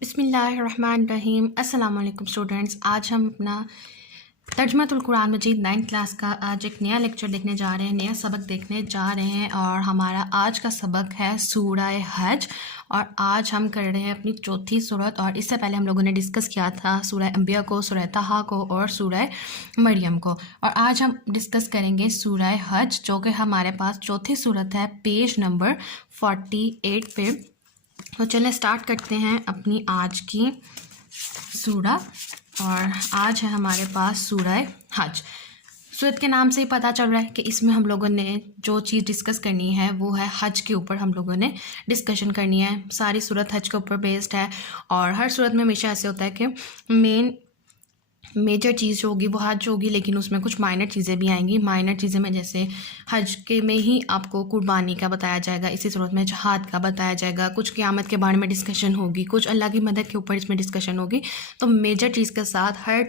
بسم اللہ الرحمن الرحیم۔ السلام علیکم اسٹوڈنٹس، آج ہم اپنا ترجمۃ القرآن مجید 9th کلاس کا آج ایک نیا لیکچر دیکھنے جا رہے ہیں، نیا سبق دیکھنے جا رہے ہیں، اور ہمارا آج کا سبق ہے سورہ حج، اور آج ہم کر رہے ہیں اپنی چوتھی صورت۔ اور اس سے پہلے ہم لوگوں نے ڈسکس کیا تھا سورہ انبیاء کو، سورہ طٰہٰ کو اور سورہ مریم کو، اور آج ہم ڈسکس کریں گے سورہ حج، جو کہ ہمارے پاس چوتھی صورت ہے، پیج نمبر 48 پہ۔ تو چلیں اسٹارٹ کرتے ہیں اپنی آج کی سورہ، اور آج ہے ہمارے پاس سورہ حج۔ سورت کے نام سے ہی پتہ چل رہا ہے کہ اس میں ہم لوگوں نے جو چیز ڈسکس کرنی ہے وہ ہے حج کے اوپر ہم لوگوں نے ڈسکشن کرنی ہے۔ ساری سورت حج کے اوپر بیسڈ ہے، اور ہر سورت میں ہمیشہ ایسے ہوتا ہے کہ میجر چیز جو ہوگی وہ حج ہوگی، لیکن اس میں کچھ مائنر چیزیں بھی آئیں گی۔ مائنر چیزیں میں جیسے حج کے میں ہی آپ کو قربانی کا بتایا جائے گا، اسی صورت میں جہاد کا بتایا جائے گا، کچھ قیامت کے بارے میں ڈسکشن ہوگی، کچھ اللہ کی مدد کے اوپر اس میں ڈسکشن ہوگی۔ تو میجر چیز کے ساتھ ہر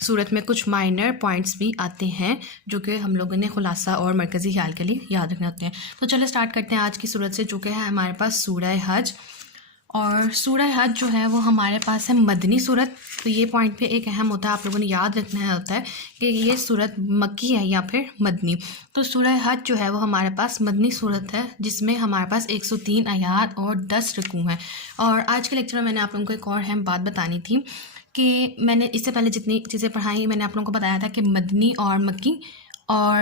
صورت میں کچھ مائنر پوائنٹس بھی آتے ہیں جو کہ ہم لوگوں نے خلاصہ اور مرکزی خیال کے لیے یاد رکھنے ہوتے ہیں۔ تو چلے اسٹارٹ کرتے ہیں آج کی صورت سے، جو کہ ہے ہمارے پاس سورہ حج۔ اور سورہ حج جو ہے وہ ہمارے پاس ہے مدنی صورت۔ تو یہ پوائنٹ پہ ایک اہم ہوتا ہے، آپ لوگوں نے یاد رکھنا ہوتا ہے کہ یہ صورت مکی ہے یا پھر مدنی۔ تو سورہ حج جو ہے وہ ہمارے پاس مدنی صورت ہے، جس میں ہمارے پاس 103 آیات اور 10 رکوع ہیں۔ اور آج کے لیکچر میں نے آپ لوگوں کو ایک اور اہم بات بتانی تھی کہ میں نے اس سے پہلے جتنی چیزیں پڑھائیں میں نے آپ لوگوں کو بتایا تھا کہ مدنی اور مکی اور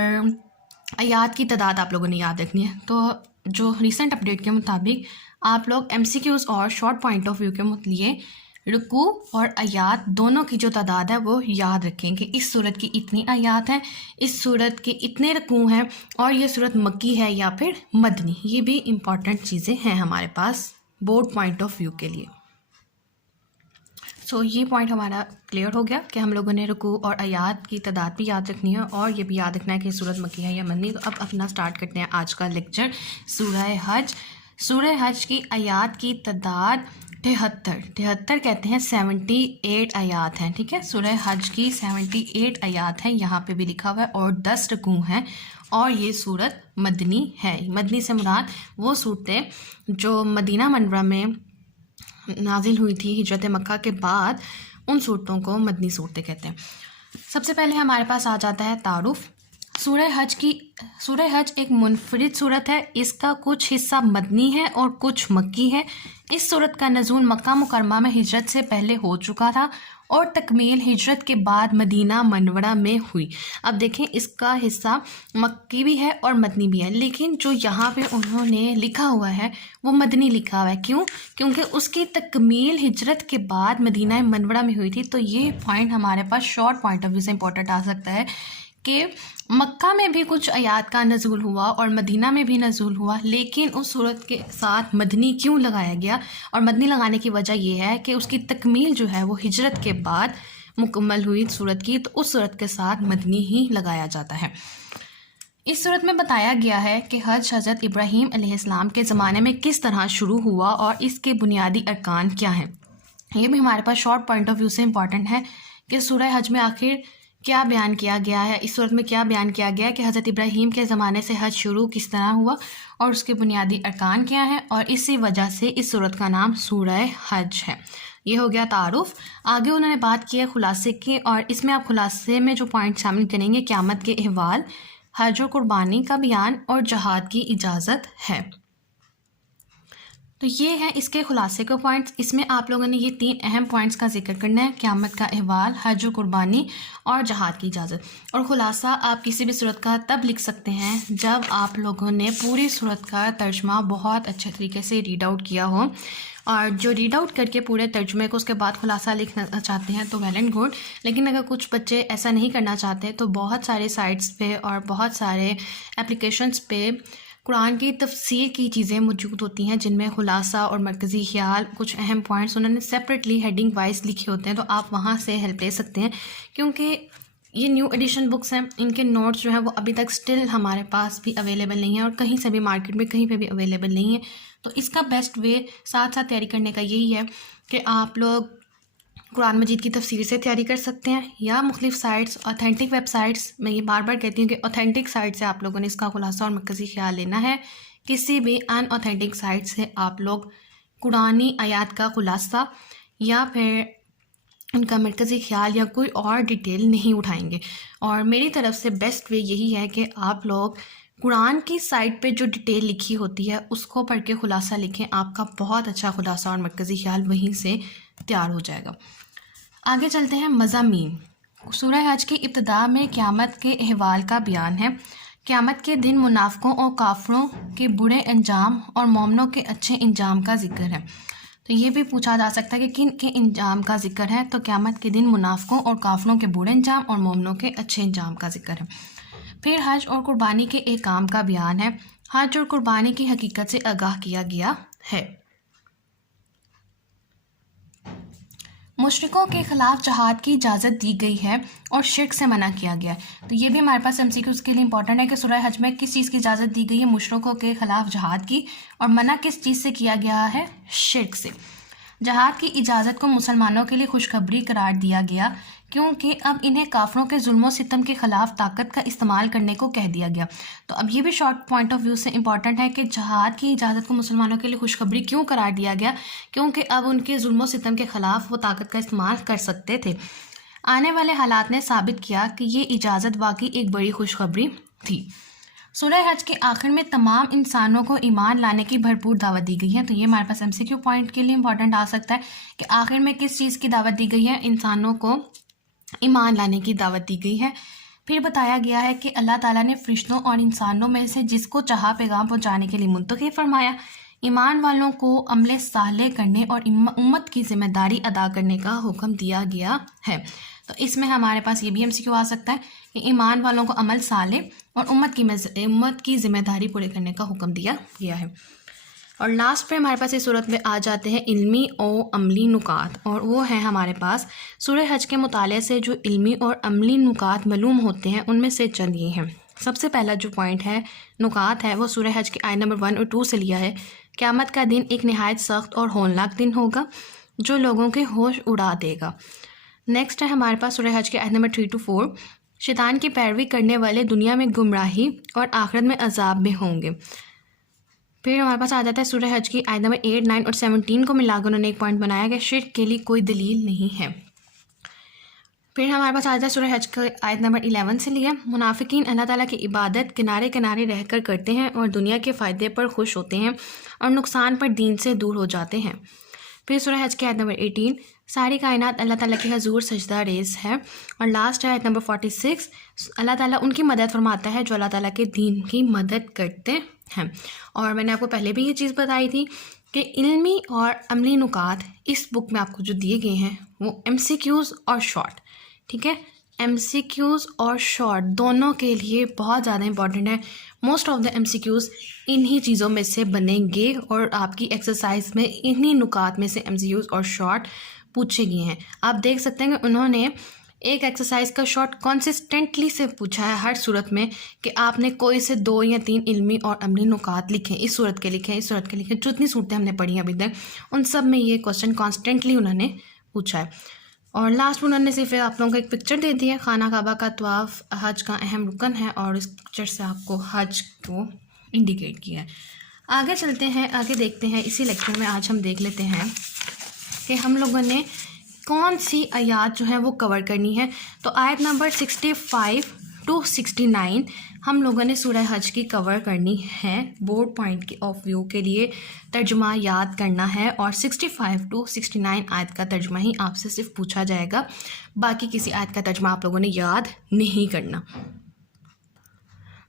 آیات کی تعداد آپ لوگوں نے یاد رکھنی ہے۔ تو جو ریسنٹ اپڈیٹ کے مطابق آپ لوگ MCQs اور شارٹ پوائنٹ آف ویو کے لیے رکوع اور آیات دونوں کی جو تعداد ہے وہ یاد رکھیں کہ اس صورت کی اتنی آیات ہیں، اس صورت کے اتنے رکوع ہیں، اور یہ صورت مکی ہے یا پھر مدنی۔ یہ بھی امپورٹنٹ چیزیں ہیں ہمارے پاس بورڈ پوائنٹ آف ویو کے لیے۔ سو یہ پوائنٹ ہمارا کلیئر ہو گیا کہ ہم لوگوں نے رکوع اور آیات کی تعداد بھی یاد رکھنی ہے، اور یہ بھی یاد رکھنا ہے کہ صورت مکی ہے یا مدنی۔ تو اب اپنا سٹارٹ کرتے ہیں آج کا لیکچر سورہ حج۔ سورہ حج کی آیات کی تعداد 73 کہتے ہیں، 78 آیات ہیں، ٹھیک ہے۔ سورہ حج کی 78 آیات ہیں، یہاں پہ بھی لکھا ہوا ہے، اور 10 رکوع ہیں، اور یہ صورت مدنی ہے۔ مدنی سے مراد وہ صورتیں جو مدینہ منورہ میں نازل ہوئی تھی ہجرت مکہ کے بعد، ان صورتوں کو مدنی صورتیں کہتے ہیں۔ سب سے پہلے ہمارے پاس آ جاتا ہے تعارف۔ سورہ حج ایک منفرد صورت ہے، اس کا کچھ حصہ مدنی ہے اور کچھ مکی ہے۔ اس صورت کا نزول مکہ مکرمہ میں ہجرت سے پہلے ہو چکا تھا اور تکمیل ہجرت کے بعد مدینہ منورہ میں ہوئی۔ اب دیکھیں، اس کا حصہ مکی بھی ہے اور مدنی بھی ہے، لیکن جو یہاں پہ انہوں نے لکھا ہوا ہے وہ مدنی لکھا ہوا ہے۔ کیوں؟ کیونکہ اس کی تکمیل ہجرت کے بعد مدینہ منورہ میں ہوئی تھی۔ تو یہ پوائنٹ ہمارے پاس شارٹ پوائنٹ آف ویو سے امپورٹنٹ آ سکتا ہے کہ مکہ میں بھی کچھ آیات کا نزول ہوا اور مدینہ میں بھی نزول ہوا، لیکن اس صورت کے ساتھ مدنی کیوں لگایا گیا؟ اور مدنی لگانے کی وجہ یہ ہے کہ اس کی تکمیل جو ہے وہ ہجرت کے بعد مکمل ہوئی صورت کی، تو اس صورت کے ساتھ مدنی ہی لگایا جاتا ہے۔ اس صورت میں بتایا گیا ہے کہ حج حضرت ابراہیم علیہ السلام کے زمانے میں کس طرح شروع ہوا اور اس کے بنیادی ارکان کیا ہیں۔ یہ بھی ہمارے پاس شارٹ پوائنٹ آف ویو سے امپورٹنٹ ہے کہ سورہ حج میں آخر کیا بیان کیا گیا ہے۔ اس صورت میں کیا بیان کیا گیا ہے کہ حضرت ابراہیم کے زمانے سے حج شروع کس طرح ہوا اور اس کے بنیادی ارکان کیا ہیں، اور اسی وجہ سے اس صورت کا نام سورہ حج ہے۔ یہ ہو گیا تعارف۔ آگے انہوں نے بات کی ہے خلاصے کی، اور اس میں آپ خلاصے میں جو پوائنٹ شامل کریں گے، قیامت کے احوال، حج و قربانی کا بیان اور جہاد کی اجازت ہے۔ تو یہ ہے اس کے خلاصے کے پوائنٹس۔ اس میں آپ لوگوں نے یہ 3 اہم پوائنٹس کا ذکر کرنا ہے: قیامت کا احوال، حج و قربانی اور جہاد کی اجازت۔ اور خلاصہ آپ کسی بھی صورت کا تب لکھ سکتے ہیں جب آپ لوگوں نے پوری صورت کا ترجمہ بہت اچھے طریقے سے ریڈ آؤٹ کیا ہو، اور جو ریڈ آؤٹ کر کے پورے ترجمے کو اس کے بعد خلاصہ لکھنا چاہتے ہیں تو ویل اینڈ گڈ، لیکن اگر کچھ بچے ایسا نہیں کرنا چاہتے تو بہت سارے سائٹس پہ اور بہت سارے اپلیکیشنز پہ قرآن کی تفسیر کی چیزیں موجود ہوتی ہیں، جن میں خلاصہ اور مرکزی خیال، کچھ اہم پوائنٹس انہوں نے سیپریٹلی ہیڈنگ وائز لکھے ہوتے ہیں، تو آپ وہاں سے ہیلپ لے سکتے ہیں۔ کیونکہ یہ نیو ایڈیشن بکس ہیں، ان کے نوٹس جو ہیں وہ ابھی تک سٹل ہمارے پاس بھی اویلیبل نہیں ہیں، اور کہیں سے بھی مارکیٹ میں کہیں پہ بھی اویلیبل نہیں ہے۔ تو اس کا بیسٹ وے ساتھ ساتھ تیاری کرنے کا یہی ہے کہ آپ لوگ قرآن مجید کی تفسیر سے تیاری کر سکتے ہیں، یا مختلف سائٹس، اوتھینٹک ویب سائٹس، میں یہ بار بار کہتی ہوں کہ اوتھینٹک سائٹ سے آپ لوگوں نے اس کا خلاصہ اور مرکزی خیال لینا ہے۔ کسی بھی ان اوتھینٹک سائٹ سے آپ لوگ قرآنی آیات کا خلاصہ یا پھر ان کا مرکزی خیال یا کوئی اور ڈیٹیل نہیں اٹھائیں گے. اور میری طرف سے بیسٹ وے یہی ہے کہ آپ لوگ قرآن کی سائٹ پہ جو ڈیٹیل لکھی ہوتی ہے اس کو پڑھ کے خلاصہ لکھیں. آپ کا بہت اچھا خلاصہ اور مرکزی خیال وہیں سے تیار ہو جائے گا. آگے چلتے ہیں مضامین. سورہ حج کی ابتدا میں قیامت کے احوال کا بیان ہے. قیامت کے دن منافقوں اور کافروں کے برے انجام اور مومنوں کے اچھے انجام کا ذکر ہے. تو یہ بھی پوچھا جا سکتا ہے کہ کن کے انجام کا ذکر ہے. تو قیامت کے دن منافقوں اور کافروں کے برے انجام اور مومنوں کے اچھے انجام کا ذکر ہے. پھر حج اور قربانی کے احکام کا بیان ہے. حج اور قربانی کی حقیقت سے آگاہ کیا گیا ہے. مشرکوں کے خلاف جہاد کی اجازت دی گئی ہے اور شرک سے منع کیا گیا ہے. تو یہ بھی ہمارے پاس MCQs کے لیے امپورٹنٹ ہے کہ سورہ حج میں کس چیز کی اجازت دی گئی ہے؟ مشرکوں کے خلاف جہاد کی. اور منع کس چیز سے کیا گیا ہے؟ شرک سے. جہاد کی اجازت کو مسلمانوں کے لیے خوشخبری قرار دیا گیا کیونکہ اب انہیں کافروں کے ظلم و ستم کے خلاف طاقت کا استعمال کرنے کو کہہ دیا گیا. تو اب یہ بھی شارٹ پوائنٹ آف ویو سے امپورٹنٹ ہے کہ جہاد کی اجازت کو مسلمانوں کے لیے خوشخبری کیوں قرار دیا گیا؟ کیونکہ اب ان کے ظلم و ستم کے خلاف وہ طاقت کا استعمال کر سکتے تھے. آنے والے حالات نے ثابت کیا کہ یہ اجازت واقعی ایک بڑی خوشخبری تھی. سورہ حج کے آخر میں تمام انسانوں کو ایمان لانے کی بھرپور دعوت دی گئی ہے. تو یہ ہمارے پاس MCQ پوائنٹ کے لیے امپورٹنٹ آ سکتا ہے کہ آخر میں کس چیز کی دعوت دی گئی ہے؟ انسانوں کو ایمان لانے کی دعوت دی گئی ہے. پھر بتایا گیا ہے کہ اللہ تعالیٰ نے فرشتوں اور انسانوں میں سے جس کو چاہا پیغام پہنچانے کے لیے منتخب فرمایا. ایمان والوں کو عمل صالح کرنے اور امت کی ذمہ داری ادا کرنے کا حکم دیا گیا ہے. تو اس میں ہمارے پاس یہ بھی MCQ آ سکتا ہے کہ ایمان والوں کو عمل صالح اور امت کی ذمہ داری پورے کرنے کا حکم دیا گیا ہے. اور لاسٹ پہ ہمارے پاس اس صورت میں آ جاتے ہیں علمی اور عملی نکات. اور وہ ہیں ہمارے پاس سورہ حج کے مطالعے سے جو علمی اور عملی نکات معلوم ہوتے ہیں ان میں سے چند یہ ہیں. سب سے پہلا جو پوائنٹ ہے نکات ہے وہ سورہ حج کے آیت نمبر 1 اور 2 سے لیا ہے. قیامت کا دن ایک نہایت سخت اور ہولناک دن ہوگا جو لوگوں کے ہوش اڑا دے گا. نیکسٹ ہے ہمارے پاس سورہ حج کے آیت نمبر 3 to 4. شیطان کی پیروی کرنے والے دنیا میں گمراہی اور آخرت میں عذاب میں ہوں گے. پھر ہمارے پاس آ جاتا ہے سورہ حج کی آیت نمبر 8, 9 اور 17 کو ملا کر انہوں نے ایک پوائنٹ بنایا کہ شرک کے لیے کوئی دلیل نہیں ہے. پھر ہمارے پاس آ جاتا ہے سورہ حج کا آیت نمبر 11 سے لیا. منافقین اللہ تعالیٰ کی عبادت کنارے کنارے رہ کر کرتے ہیں اور دنیا کے فائدے پر خوش ہوتے ہیں اور نقصان پر دین سے دور ہو جاتے ہیں. پھر سورہ حج کی آیت نمبر 18. ساری کائنات اللہ تعالیٰ کے حضور سجدہ ریز ہے. اور لاسٹ ہے آیت نمبر 46. اللہ تعالیٰ ان کی مدد فرماتا ہے جو اللہ تعالیٰ کے دین کی مدد کرتے ہیں. اور میں نے آپ کو پہلے بھی یہ چیز بتائی تھی کہ علمی اور عملی نکات اس بک میں آپ کو جو دیے گئے ہیں وہ MCQs اور شارٹ. ٹھیک ہے, MCQs اور شارٹ دونوں کے لیے بہت زیادہ امپورٹنٹ ہے. موسٹ آف دا MCQs انہی چیزوں میں سے بنیں گے اور آپ کی ایکسرسائز میں انہی نکات میں سے MCQs اور شارٹ پوچھے گئے ہیں. آپ دیکھ سکتے ہیں کہ انہوں نے ایک ایکسرسائز کا شارٹ کنسسٹنٹلی سے پوچھا ہے ہر صورت میں کہ آپ نے کوئی سے 2 یا 3 علمی اور عملی نکات لکھیں, اس صورت کے لکھیں, اس صورت کے لکھیں. جتنی صورتیں ہم نے پڑھی ابھی تک ان سب میں یہ کوسچن کانسٹنٹلی انہوں نے پوچھا ہے. اور لاسٹ میں انہوں نے صرف آپ لوگوں کو ایک پکچر دے دی ہے. خانہ کعبہ کا طواف حج کا اہم رکن ہے اور اس پکچر سے آپ کو حج کو انڈیکیٹ کیا ہے. آگے چلتے ہیں, آگے دیکھتے ہیں. اسی لیکچر میں آج ہم دیکھ لیتے ہیں کہ ہم لوگوں نے کون سی آیات جو ہیں وہ کور کرنی ہے. تو آیت نمبر 65 to 69 ہم لوگوں نے سورہ حج کی کور کرنی ہے. بورڈ پوائنٹ کے آف ویو کے لیے ترجمہ یاد کرنا ہے اور 65 to 69 آیت کا ترجمہ ہی آپ سے صرف پوچھا جائے گا. باقی کسی آیت کا ترجمہ آپ لوگوں نے یاد نہیں کرنا.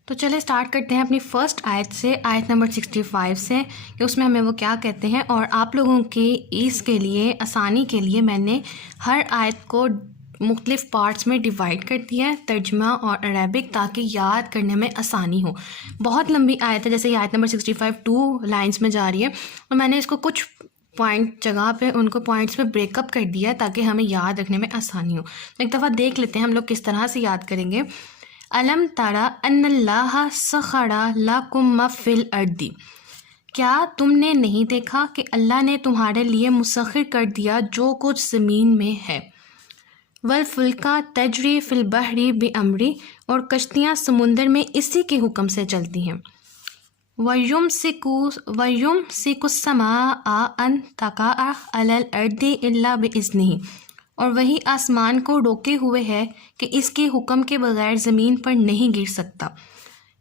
تو چلے اسٹارٹ کرتے ہیں اپنی فرسٹ آیت سے, آیت نمبر 65 سے, کہ اس میں ہمیں وہ کیا کہتے ہیں. اور آپ لوگوں کی اس کے لیے آسانی کے لیے میں نے ہر آیت کو مختلف پارٹس میں ڈیوائڈ کر دیا ہے, ترجمہ اور عربک, تاکہ یاد کرنے میں آسانی ہو. بہت لمبی آیت ہے, جیسے یہ آیت نمبر 65 2 لائنس میں جا رہی ہے اور میں نے اس کو کچھ پوائنٹ جگہ پہ ان کو پوائنٹس پہ بریک اپ کر دیا تاکہ ہمیں یاد رکھنے میں آسانی ہو. ایک دفعہ دیکھ لیتے ہیں ہم لوگ کس طرح سے یاد کریں گے. الم ترى ان اللہ سخر لکم ما فی الارض. کیا تم نے نہیں دیکھا کہ اللہ نے تمہارے لیے مسخر کر دیا جو کچھ زمین میں ہے. والفلک تجری فی البحر بامری, اور کشتیاں سمندر میں اسی کے حکم سے چلتی ہیں. وَيُمْسِكُ السَّمَاءَ أَن تَقَعَ عَلَى الْأَرْضِ إِلَّا بِإِذْنِهِ، اور وہی آسمان کو روکے ہوئے ہے کہ اس کے حکم کے بغیر زمین پر نہیں گر سکتا۔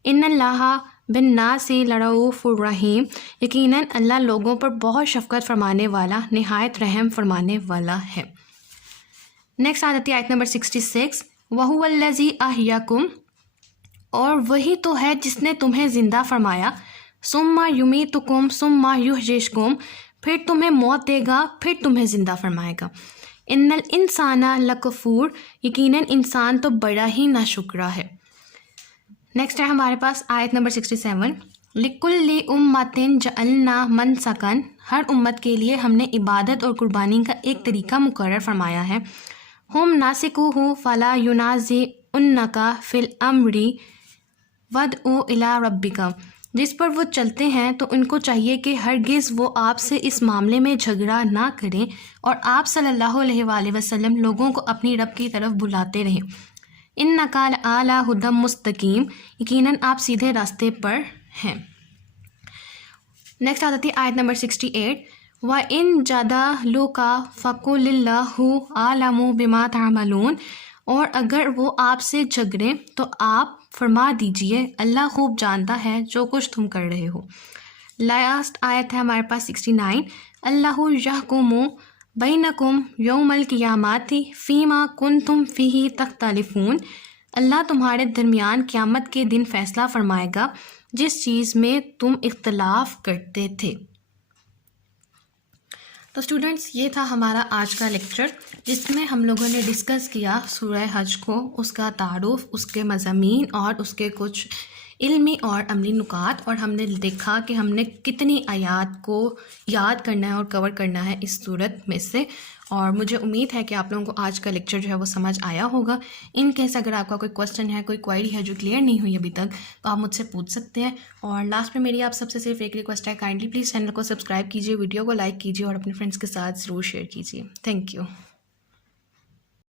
ان اللہ بالناس لرؤوف الرحیم، یقیناً اللہ لوگوں پر بہت شفقت فرمانے والا، نہایت رحم فرمانے والا ہے۔ نیکسٹ آ جاتی ہے آیت نمبر 66، وَهُوَ الَّذِي أَحْيَاكُمْ، اور وہی تو ہے جس نے تمہیں زندہ فرمایا، ثُمَّ يُمِيتُكُمْ ثُمَّ يُحْيِيكُمْ، پھر تمہیں موت دے گا، پھر تمہیں زندہ فرمائے گا۔ ان الانسان لکفور، یقیناً انسان تو بڑا ہی ناشکرا ہے۔ نیکسٹ ہے ہمارے پاس آیت نمبر 67، لِكُلِّ أُمَّةٍ جَعَلْنَا مَنْسَكًا، ہر امت کے لیے ہم نے عبادت اور قربانی کا ایک طریقہ مقرر فرمایا ہے۔ ہم ناسکوہ فلا ینازعنک فی الامر وادع الی ربک، جس پر وہ چلتے ہیں تو ان کو چاہیے کہ ہرگز وہ آپ سے اس معاملے میں جھگڑا نہ کریں، اور آپ صلی اللہ علیہ وآلہ وسلم لوگوں کو اپنی رب کی طرف بلاتے رہیں۔ انک لعلی ھدی مستقیم، یقیناً آپ سیدھے راستے پر ہیں۔ نیکسٹ آ جاتی ہے آیت نمبر 68، وَإِن جَادَلُوكَ فَقُلِ اللَّهُ أَعْلَمُ بِمَا تَعْمَلُونَ، اور اگر وہ آپ سے جھگڑیں تو آپ فرما دیجئے اللہ خوب جانتا ہے جو کچھ تم کر رہے ہو۔ لاسٹ آیت ہے ہمارے پاس 69، اللہ یحکم بینکم یوم القیامۃ فیما کنتم فیہ تختلفون، اللہ تمہارے درمیان قیامت کے دن فیصلہ فرمائے گا جس چیز میں تم اختلاف کرتے تھے۔ تو اسٹوڈنٹس، یہ تھا ہمارا آج کا لیکچر جس میں ہم لوگوں نے ڈسکس کیا سورہ حج کو، اس کا تعارف، اس کے مضامین اور اس کے کچھ علمی اور عملی نکات، اور ہم نے دیکھا کہ ہم نے کتنی آیات کو یاد کرنا ہے اور کور کرنا ہے اس صورت میں سے۔ اور مجھے امید ہے کہ آپ لوگوں کو آج کا لیکچر جو ہے وہ سمجھ آیا ہوگا۔ ان کیس اگر آپ کا کوئی کوسچن ہے، کوئی کوئری ہے جو کلیئر نہیں ہوئی ابھی تک، تو آپ مجھ سے پوچھ سکتے ہیں۔ اور لاسٹ میں میری آپ سب سے صرف ایک ریکویسٹ ہے، کائنڈلی پلیز چینل کو سبسکرائب کیجیے، ویڈیو کو لائک کیجیے اور اپنے فرینڈس کے ساتھ ضرور شیئر کیجیے۔ Thank you.